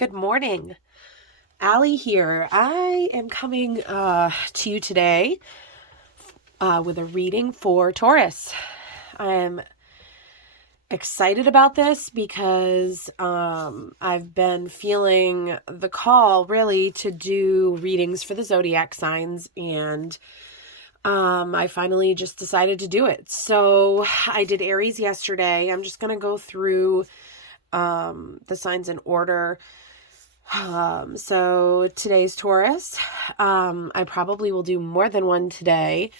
Good morning. Allie here. I am coming to you today with a reading for Taurus. I'm excited about this because I've been feeling the call really to do readings for the zodiac signs, and I finally just decided to do it. So I did Aries yesterday. I'm just going to go through the signs in order. So today's Taurus. I probably will do more than one today,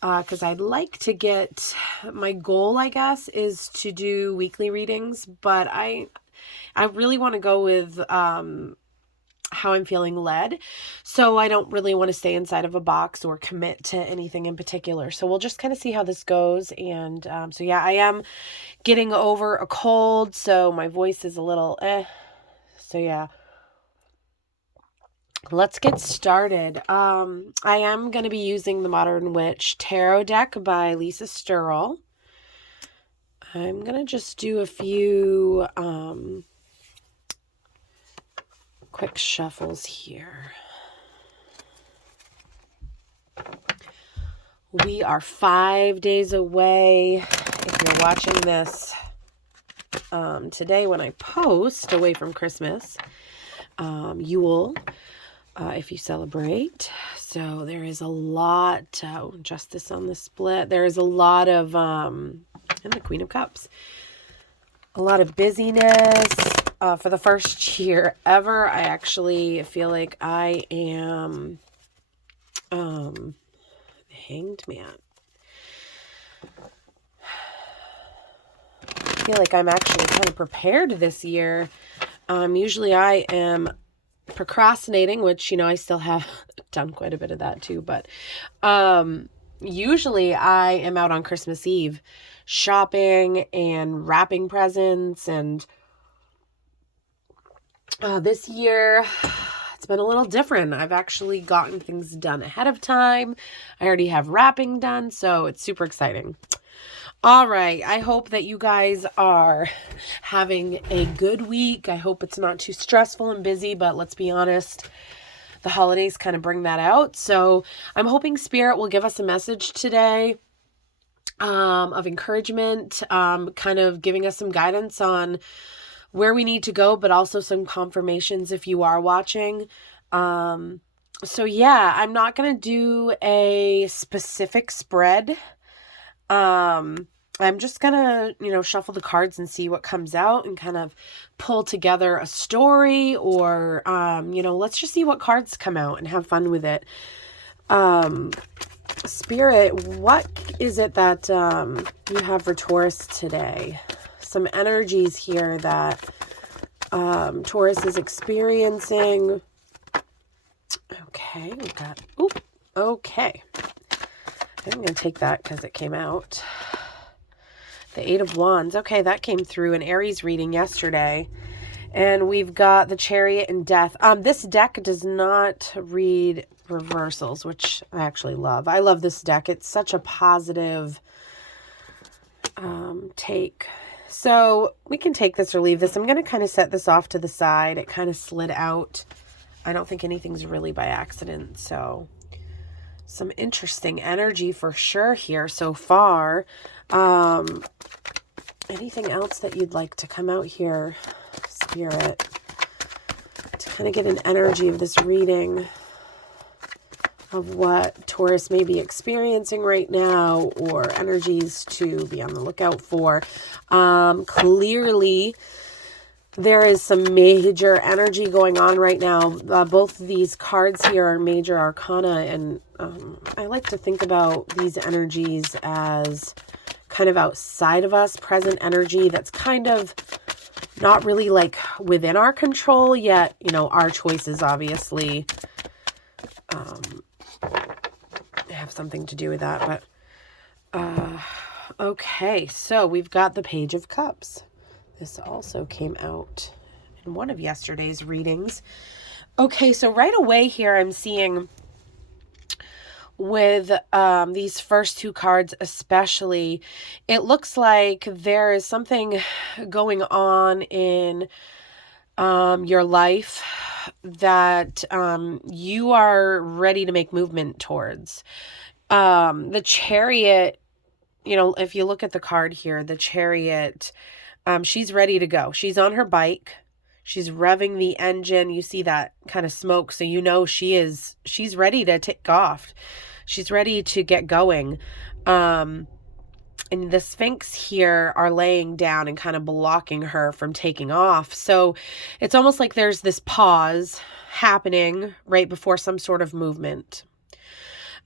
because I'd like to get, my goal, I guess, is to do weekly readings, but I really want to go with, how I'm feeling led. So I don't really want to stay inside of a box or commit to anything in particular. So we'll just kind of see how this goes. And, so yeah, I am getting over a cold, so my voice is a little, so yeah. Let's get started. I am going to be using the Modern Witch Tarot deck by Lisa Sturrell. I'm going to just do a few quick shuffles here. We are 5 days away. If you're watching this today when I post, away from Christmas, Yule, if you celebrate. So there is a lot, justice on the split. There is a lot of, and the Queen of Cups, a lot of busyness. For the first year ever, I actually feel like I am, the Hanged Man. I feel like I'm actually kind of prepared this year. Usually I am procrastinating, which, I still have done quite a bit of that too, but usually I am out on Christmas Eve shopping and wrapping presents, and this year it's been a little different. I've actually gotten things done ahead of time. I already have wrapping done, so it's super exciting. All right, I hope that you guys are having a good week. I hope it's not too stressful and busy, but let's be honest, the holidays kind of bring that out. So I'm hoping Spirit will give us a message today of encouragement, kind of giving us some guidance on where we need to go, but also some confirmations if you are watching. So yeah, I'm not going to do a specific spread. I'm just gonna, shuffle the cards and see what comes out and kind of pull together a story, or, let's just see what cards come out and have fun with it. Spirit, what is it that, you have for Taurus today? Some energies here that, Taurus is experiencing. Okay, we got, okay. I'm going to take that because it came out. The Eight of Wands. Okay, that came through an Aries reading yesterday. And we've got the Chariot and Death. This deck does not read reversals, which I actually love. I love this deck. It's such a positive take. So we can take this or leave this. I'm going to kind of set this off to the side. It kind of slid out. I don't think anything's really by accident, so some interesting energy for sure here so far. Anything else that you'd like to come out here, Spirit, to kind of get an energy of this reading of what Taurus may be experiencing right now, or energies to be on the lookout for? Clearly, there is some major energy going on right now. Both of these cards here are major arcana, and I like to think about these energies as kind of outside of us, present energy that's kind of not really like within our control yet. Our choices obviously have something to do with that. But okay, so we've got the Page of Cups. This also came out in one of yesterday's readings. Okay, so right away here I'm seeing with these first two cards especially, it looks like there is something going on in your life that you are ready to make movement towards. The Chariot, if you look at the card here, the Chariot, she's ready to go. She's on her bike. She's revving the engine. You see that kind of smoke, so she's ready to take off. She's ready to get going. And the Sphinx here are laying down and kind of blocking her from taking off. So it's almost like there's this pause happening right before some sort of movement.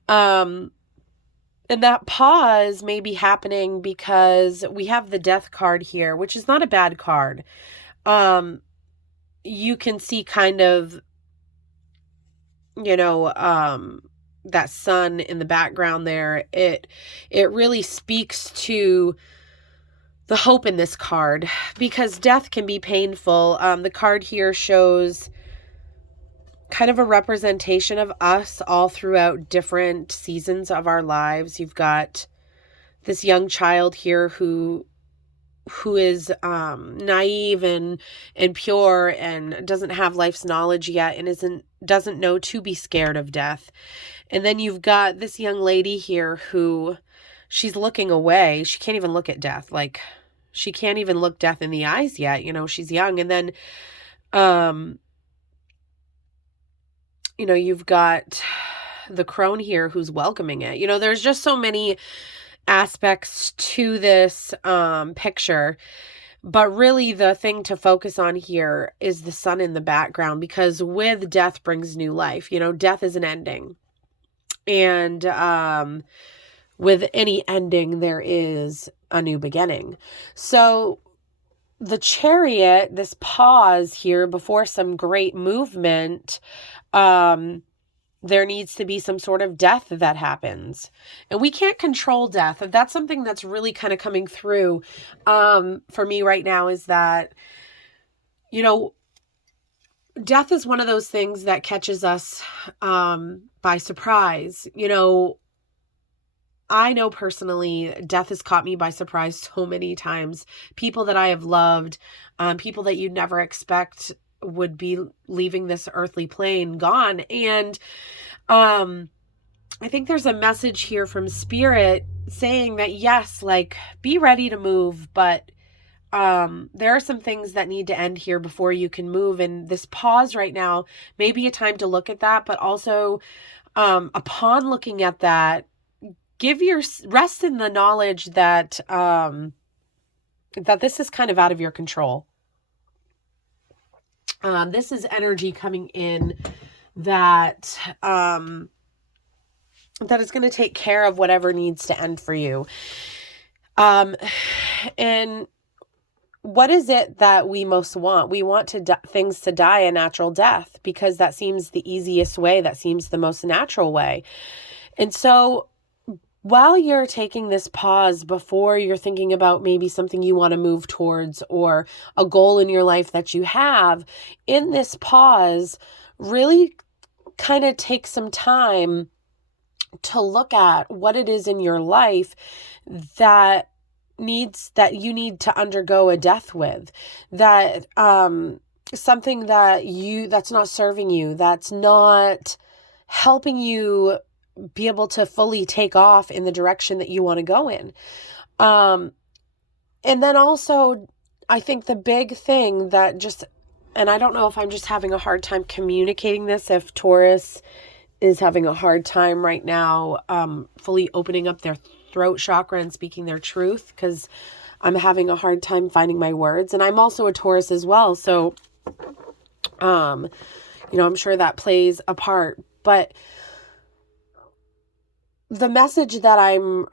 And that pause may be happening because we have the Death card here, which is not a bad card. You can see kind of, that sun in the background there. It really speaks to the hope in this card, because death can be painful. The card here shows kind of a representation of us all throughout different seasons of our lives. You've got this young child here who is naive and pure and doesn't have life's knowledge yet and doesn't know to be scared of death. And then you've got this young lady here who she's looking away. She can't even look at death. Like, she can't even look death in the eyes yet. She's young. And then, you've got the crone here who's welcoming it. There's just so many aspects to this picture, but really the thing to focus on here is the sun in the background, because with death brings new life. Death is an ending, and with any ending there is a new beginning. So the Chariot, this pause here before some great movement, there needs to be some sort of death that happens. And we can't control death. That's something that's really kind of coming through for me right now, is that, death is one of those things that catches us by surprise. I know personally, death has caught me by surprise so many times. People that I have loved, people that you'd never expect would be leaving this earthly plane, gone. And I think there's a message here from Spirit saying that, yes, like, be ready to move, but there are some things that need to end here before you can move. And this pause right now may be a time to look at that, but also upon looking at that, rest in the knowledge that that this is kind of out of your control. This is energy coming in that that is going to take care of whatever needs to end for you. And what is it that we most want? We want things to die a natural death, because that seems the easiest way. That seems the most natural way. And so while you're taking this pause before you're thinking about maybe something you want to move towards or a goal in your life that you have, in this pause, really kind of take some time to look at what it is in your life that you need to undergo a death with, that something that's not serving you, that's not helping you be able to fully take off in the direction that you want to go in. And then also, I think the big thing that and I don't know if I'm just having a hard time communicating this, if Taurus is having a hard time right now fully opening up their throat chakra and speaking their truth, because I'm having a hard time finding my words. And I'm also a Taurus as well. So, I'm sure that plays a part. But the message that I'm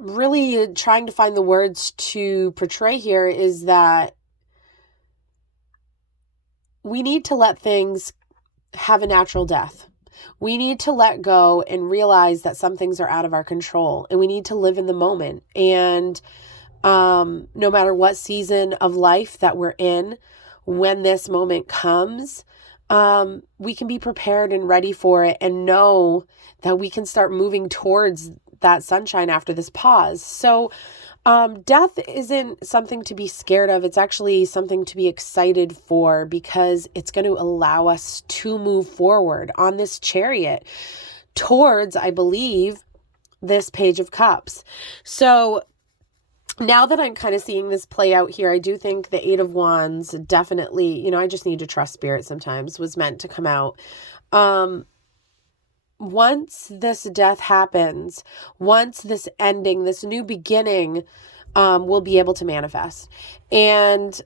really trying to find the words to portray here is that we need to let things have a natural death. We need to let go and realize that some things are out of our control, and we need to live in the moment. And no matter what season of life that we're in, when this moment comes, we can be prepared and ready for it, and know that we can start moving towards that sunshine after this pause. So Death isn't something to be scared of. It's actually something to be excited for, because it's going to allow us to move forward on this chariot towards, I believe, this Page of Cups. So now that I'm kind of seeing this play out here, I do think the Eight of Wands definitely, I just need to trust Spirit sometimes, was meant to come out. Once this death happens, once this ending, this new beginning, will be able to manifest. And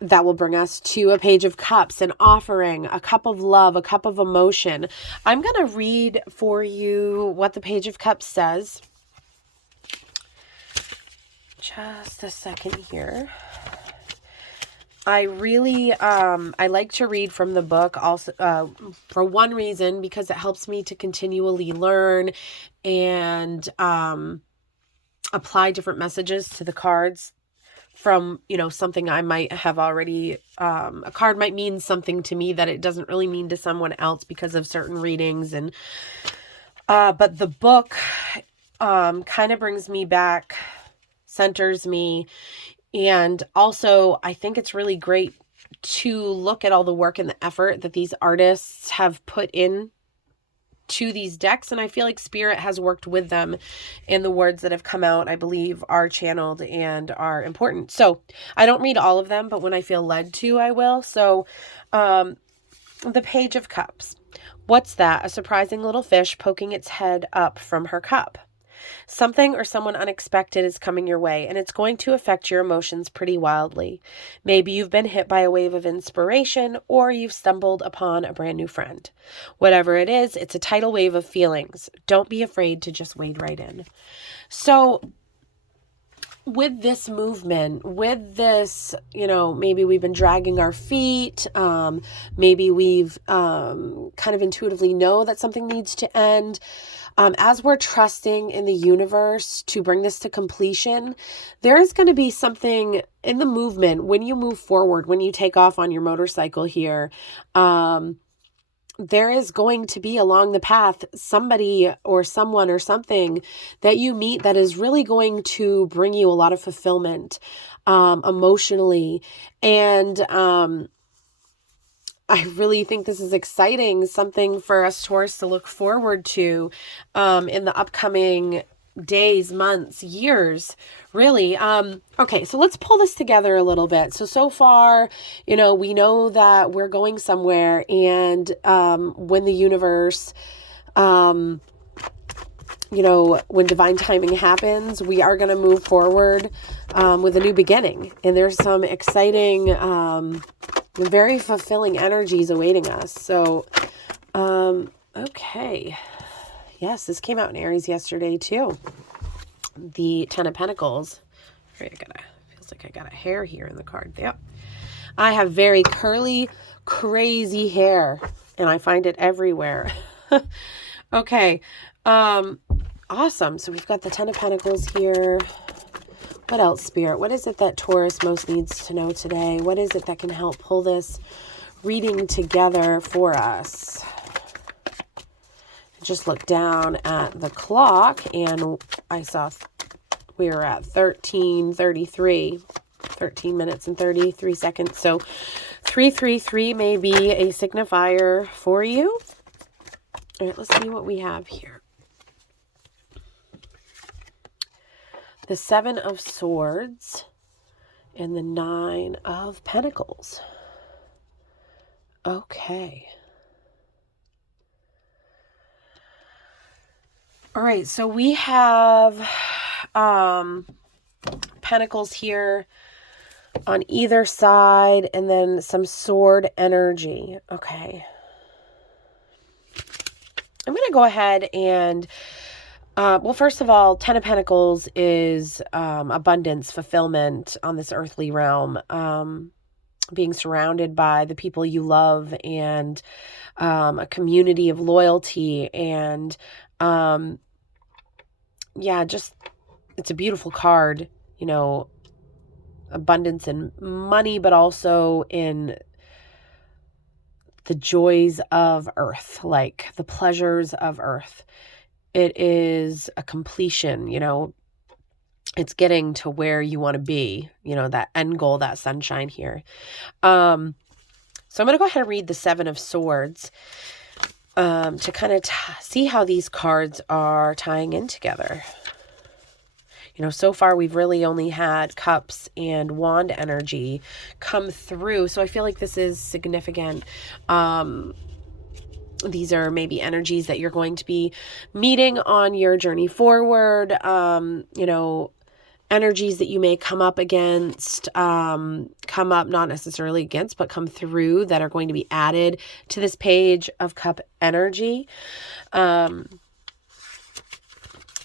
that will bring us to a Page of Cups, an offering, a cup of love, a cup of emotion. I'm going to read for you what the Page of Cups says. Just a second here. I really, I like to read from the book also, for one reason, because it helps me to continually learn and apply different messages to the cards from, something I might have already, a card might mean something to me that it doesn't really mean to someone else because of certain readings. And, but the book, kind of brings me back, centers me. And also, I think it's really great to look at all the work and the effort that these artists have put in to these decks. And I feel like Spirit has worked with them, and the words that have come out, I believe, are channeled and are important. So I don't read all of them, but when I feel led to, I will. So the Page of Cups. What's that? A surprising little fish poking its head up from her cup. Something or someone unexpected is coming your way, and it's going to affect your emotions pretty wildly. Maybe you've been hit by a wave of inspiration, or you've stumbled upon a brand new friend. Whatever it is, it's a tidal wave of feelings. Don't be afraid to just wade right in. So with this movement, with this, maybe we've been dragging our feet. Maybe we've kind of intuitively know that something needs to end. As we're trusting in the universe to bring this to completion, there is going to be something in the movement when you move forward, when you take off on your motorcycle here. There is going to be along the path somebody or someone or something that you meet that is really going to bring you a lot of fulfillment emotionally. And I really think this is exciting, something for us Taurus to look forward to in the upcoming days, months, years, really. Okay, so let's pull this together a little bit. So far, we know that we're going somewhere, and when the universe, when divine timing happens, we are going to move forward with a new beginning. And there's some exciting, very fulfilling energies awaiting us. So, okay. Yes, this came out in Aries yesterday too. The Ten of Pentacles. Feels like I got a hair here in the card. Yep. I have very curly, crazy hair, and I find it everywhere. Okay. Awesome. So we've got the Ten of Pentacles here. What else, Spirit? What is it that Taurus most needs to know today? What is it that can help pull this reading together for us? Just looked down at the clock, and I saw we were at 13:33, 13 minutes and 33 seconds. So 333 may be a signifier for you. All right, let's see what we have here. The Seven of Swords and the Nine of Pentacles. Okay. All right, so we have pentacles here on either side, and then some sword energy. Okay. I'm going to go ahead and, well, first of all, Ten of Pentacles is abundance, fulfillment on this earthly realm, being surrounded by the people you love, and a community of loyalty, and yeah, just, it's a beautiful card, abundance in money, but also in the joys of earth, like the pleasures of earth. it is a completion, you know, it's getting to where you want to be, you know, that end goal, that sunshine here. So I'm going to go ahead and read the Seven of Swords to kind of see how these cards are tying in together. You know, so far we've really only had Cups and Wand energy come through. So I feel like this is significant. These are maybe energies that you're going to be meeting on your journey forward. You know, energies that you may come up against, come up not necessarily against, but come through that are going to be added to this page of Cup energy.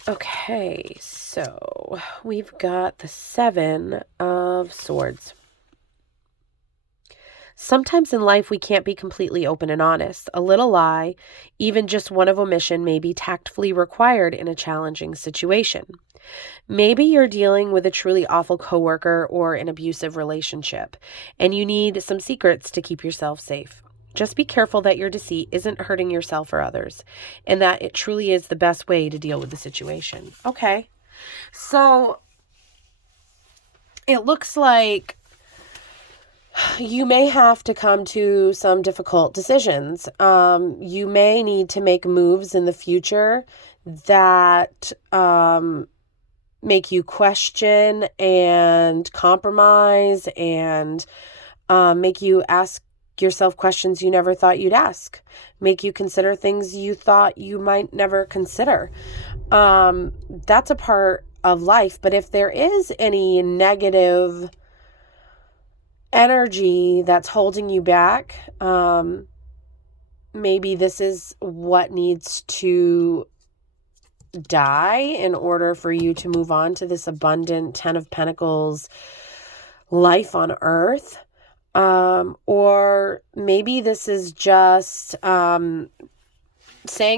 Okay, so we've got the Seven of Swords. Sometimes in life we can't be completely open and honest. A little lie, even just one of omission, may be tactfully required in a challenging situation. Maybe you're dealing with a truly awful coworker or an abusive relationship, and you need some secrets to keep yourself safe. Just be careful that your deceit isn't hurting yourself or others, and that it truly is the best way to deal with the situation. Okay, so it looks like you may have to come to some difficult decisions. You may need to make moves in the future that make you question and compromise and make you ask yourself questions you never thought you'd ask, make you consider things you thought you might never consider. That's a part of life. But if there is any negative energy that's holding you back, maybe this is what needs to die in order for you to move on to this abundant Ten of Pentacles life on earth. Or maybe this is just saying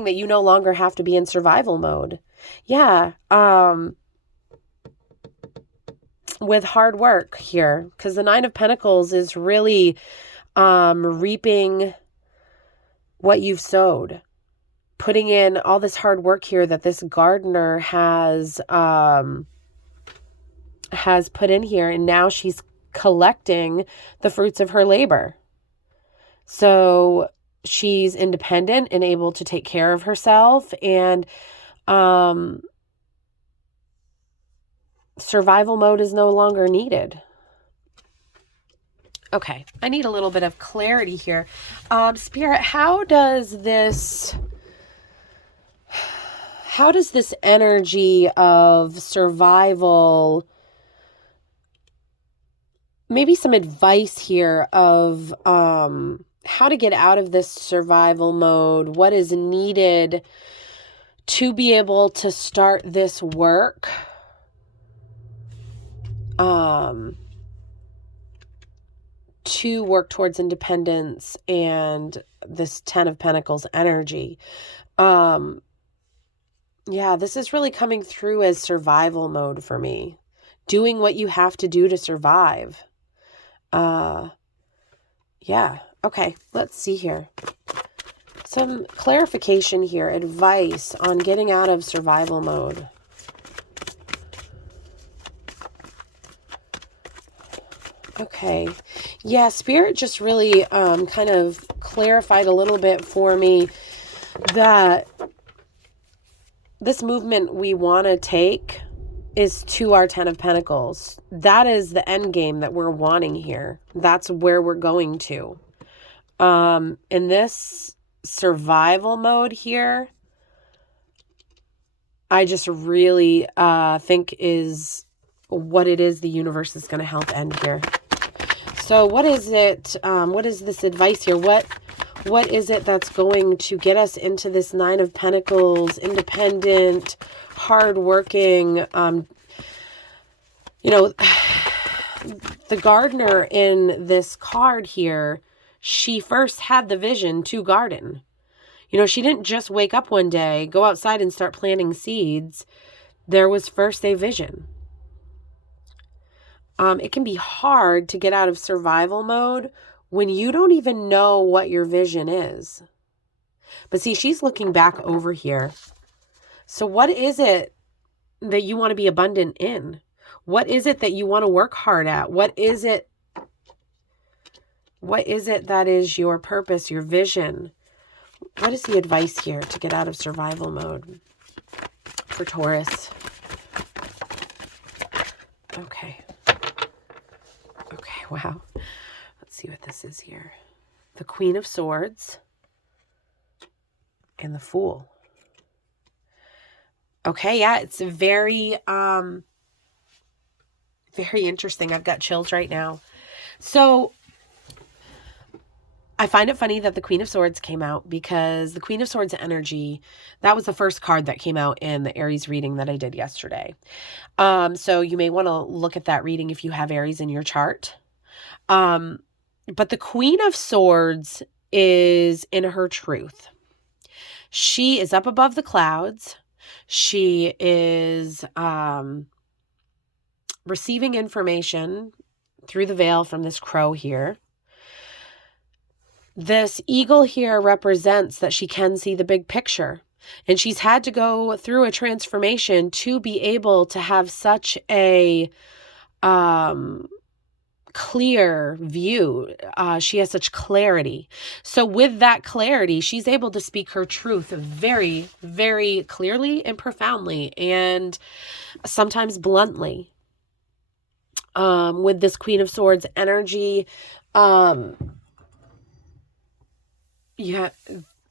that you no longer have to be in survival mode. Yeah. With hard work here, because the Nine of Pentacles is really reaping what you've sowed, putting in all this hard work here that this gardener has put in here, and now she's collecting the fruits of her labor. So she's independent and able to take care of herself, and survival mode is no longer needed. Okay, I need a little bit of clarity here. Spirit, how does this energy of survival, maybe some advice here of how to get out of this survival mode, what is needed to be able to start this work, to work towards independence and this Ten of Pentacles energy. Yeah, this is really coming through as survival mode for me. Doing what you have to do to survive. Yeah. Okay, let's see here. Some clarification here, advice on getting out of survival mode. Okay. Yeah, Spirit just really kind of clarified a little bit for me that this movement we want to take is to our Ten of Pentacles. That is the end game that we're wanting here. That's where we're going to. In this survival mode here, I just really think is what it is the universe is going to help end here. So what is it? What is this advice here? What is it that's going to get us into this Nine of Pentacles, independent, hardworking, you know, the gardener in this card here, she first had the vision to garden. You know, she didn't just wake up one day, go outside and start planting seeds. There was first a vision. It can be hard to get out of survival mode when you don't even know what your vision is. But see, she's looking back over here. So what is it that you want to be abundant in? What is it that you want to work hard at? What is it that is your purpose, your vision? What is the advice here to get out of survival mode for Taurus? Okay. Okay, wow. Let's see what this is here. The Queen of Swords and the Fool. Okay, yeah, it's very interesting. I've got chills right now. So I find it funny that the Queen of Swords came out because the Queen of Swords energy, that was the first card that came out in the Aries reading that I did yesterday. So you may want to look at that reading if you have Aries in your chart. But the Queen of Swords is in her truth. She is up above the clouds. She is receiving information through the veil from this crow here. This eagle here represents that she can see the big picture. And she's had to go through a transformation to be able to have such a clear view. She has such clarity. So with that clarity, she's able to speak her truth very, very clearly and profoundly, and sometimes bluntly. With this Queen of Swords energy,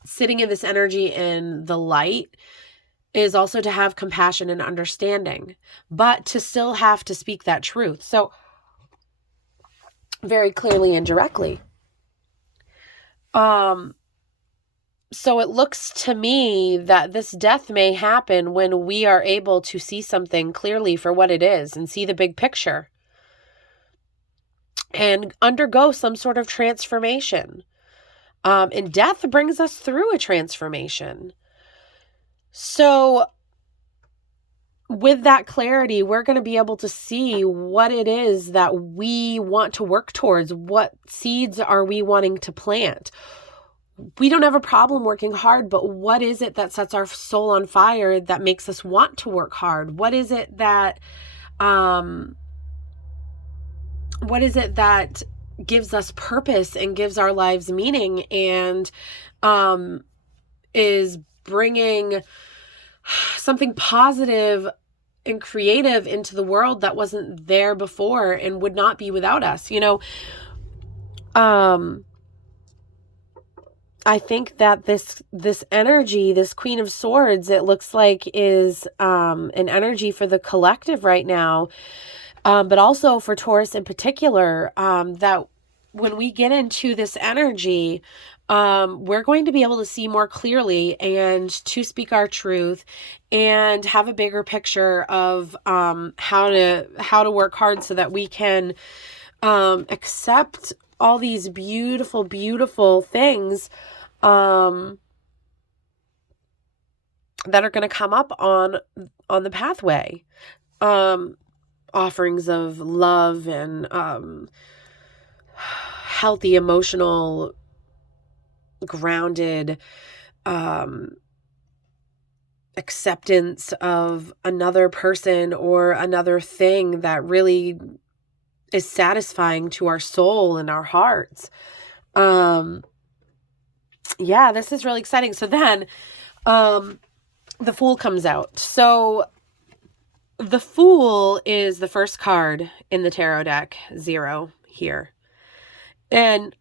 sitting in this energy in the light is also to have compassion and understanding, but to still have to speak that truth. So very clearly and directly. So it looks to me that this death may happen when we are able to see something clearly for what it is and see the big picture and undergo some sort of transformation. And death brings us through a transformation. So with that clarity, we're going to be able to see what it is that we want to work towards. What seeds are we wanting to plant? We don't have a problem working hard, but what is it that sets our soul on fire that makes us want to work hard? What is it that gives us purpose and gives our lives meaning and is bringing something positive and creative into the world that wasn't there before and would not be without us? I think that this energy, this Queen of Swords, it looks like is an energy for the collective right now. But also for Taurus in particular, that when we get into this energy, we're going to be able to see more clearly and to speak our truth and have a bigger picture of how to work hard so that we can accept all these beautiful, beautiful things that are going to come up on the pathway. Offerings of love and healthy, emotional, grounded acceptance of another person or another thing that really is satisfying to our soul and our hearts. Yeah, this is really exciting. So then the Fool comes out. So the Fool is the first card in the tarot deck, 0 here. And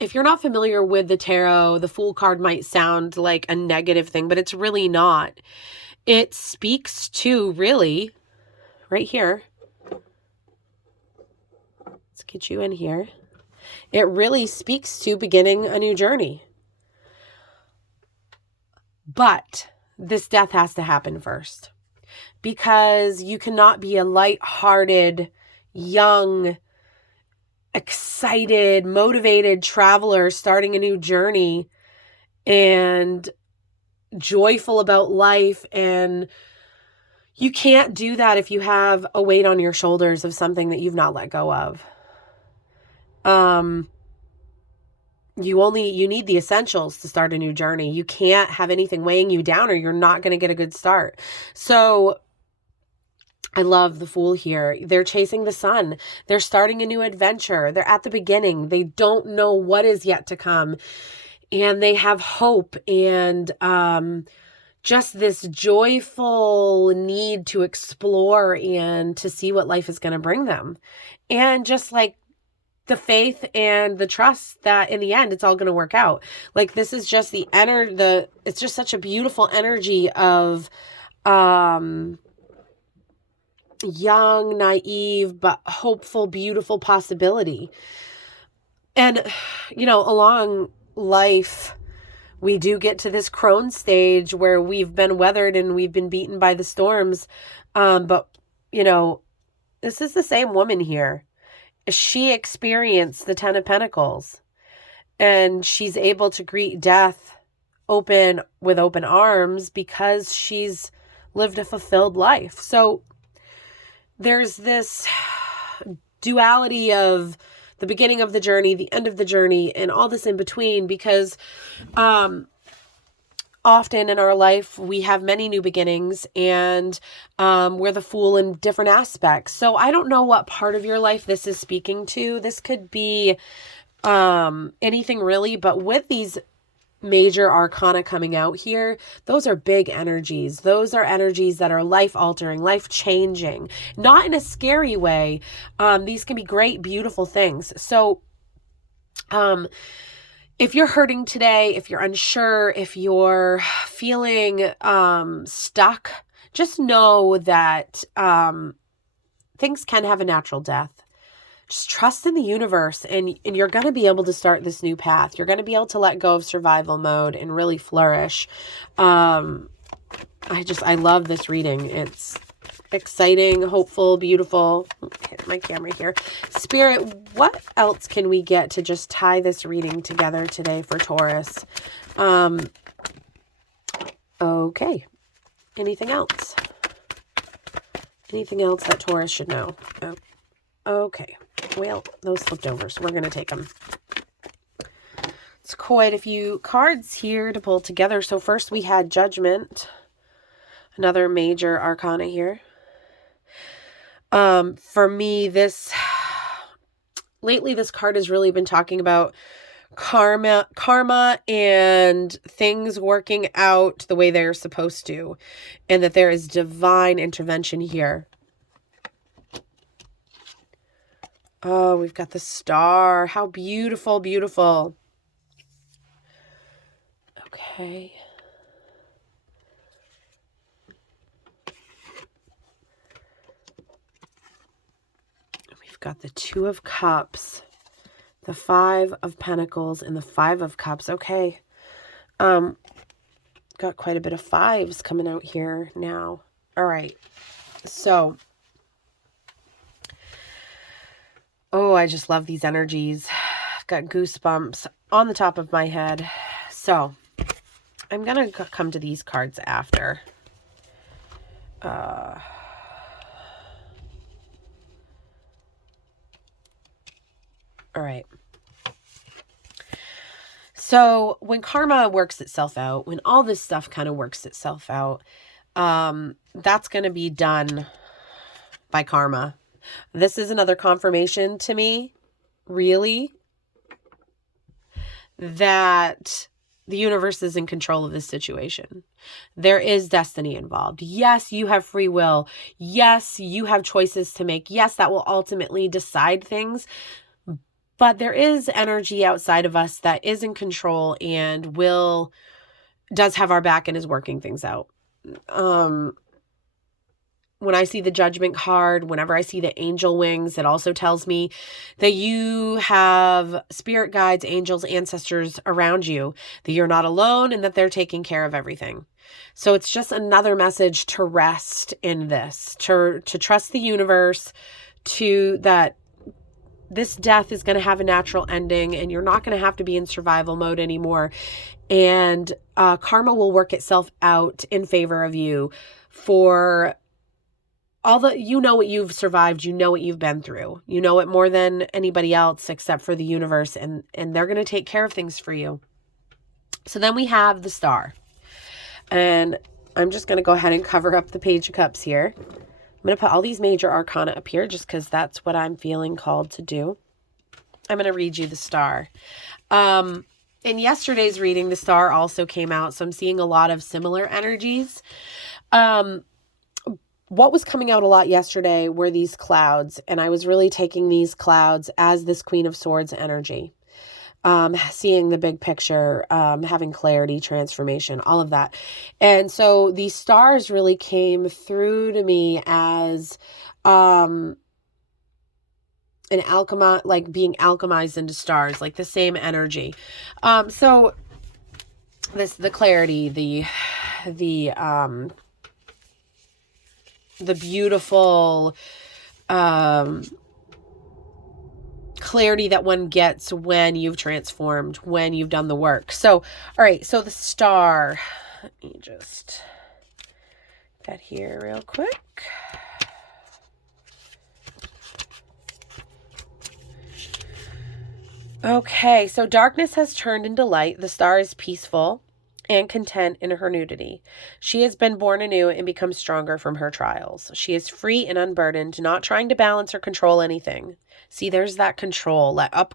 if you're not familiar with the tarot, the Fool card might sound like a negative thing, but it's really not. It speaks to, really, right here. Let's get you in here. It really speaks to beginning a new journey. But this death has to happen first. Because you cannot be a light-hearted, young, excited, motivated traveler starting a new journey and joyful about life. And you can't do that if you have a weight on your shoulders of something that you've not let go of. you need the essentials to start a new journey. You can't have anything weighing you down or you're not going to get a good start. So I love the Fool here. They're chasing the sun. They're starting a new adventure. They're at the beginning. They don't know what is yet to come. And they have hope and just this joyful need to explore and to see what life is going to bring them. And just like the faith and the trust that in the end, it's all going to work out. Like this is just it's just such a beautiful energy of, young, naive, but hopeful, beautiful possibility. And, along life, we do get to this crone stage where we've been weathered and we've been beaten by the storms. But, this is the same woman here. She experienced the 10 of Pentacles and she's able to greet death with open arms because she's lived a fulfilled life. So there's this duality of the beginning of the journey, the end of the journey, and all this in between, because often in our life, we have many new beginnings and we're the Fool in different aspects. So I don't know what part of your life this is speaking to. This could be anything really, but with these major arcana coming out here, those are big energies. Those are energies that are life altering, life changing, not in a scary way. These can be great, beautiful things. So, if you're hurting today, if you're unsure, if you're feeling stuck, just know that things can have a natural death. Just trust in the universe and you're going to be able to start this new path. You're going to be able to let go of survival mode and really flourish. I love this reading. It's exciting, hopeful, beautiful. Here's my camera here. Spirit, what else can we get to just tie this reading together today for Taurus? Okay. Anything else? Anything else that Taurus should know? Okay. Well, those flipped over, so we're going to take them. It's quite a few cards here to pull together. So first we had Judgment, another major arcana here. For me, lately this card has really been talking about karma and things working out the way they're supposed to, and that there is divine intervention here. Oh, we've got the Star. How beautiful, beautiful. Okay. We've got the Two of Cups, the Five of Pentacles, and the Five of Cups. Okay. Got quite a bit of fives coming out here now. All right. So, I just love these energies. I've got goosebumps on the top of my head. So, I'm going to come to these cards after. All right. So, when karma works itself out, when all this stuff kind of works itself out, that's going to be done by karma. This is another confirmation to me, really, that the universe is in control of this situation. There is destiny involved. Yes, you have free will. Yes, you have choices to make. Yes, that will ultimately decide things. But there is energy outside of us that is in control and does have our back and is working things out. When I see the Judgment card, whenever I see the angel wings, it also tells me that you have spirit guides, angels, ancestors around you, that you're not alone and that they're taking care of everything. So it's just another message to rest in this, to trust the universe, that this death is going to have a natural ending and you're not going to have to be in survival mode anymore. And karma will work itself out in favor of you for you know what you've survived, you know what you've been through. You know it more than anybody else except for the universe, and they're going to take care of things for you. So then we have the Star. And I'm just going to go ahead and cover up the Page of Cups here. I'm going to put all these major arcana up here just because that's what I'm feeling called to do. I'm going to read you the Star. In yesterday's reading, the Star also came out, so I'm seeing a lot of similar energies. What was coming out a lot yesterday were these clouds, and I was really taking these clouds as this Queen of Swords energy. Seeing the big picture, having clarity, transformation, all of that. And so these stars really came through to me as an alchemy, like being alchemized into stars, like the same energy. So the clarity, the beautiful clarity that one gets when you've transformed, when you've done the work. So, all right, so the Star, let me just get that here real quick. Okay, so darkness has turned into light. The Star is peaceful and content in her nudity. She has been born anew and become stronger from her trials. She is free and unburdened, not trying to balance or control anything. See, there's that control. Let up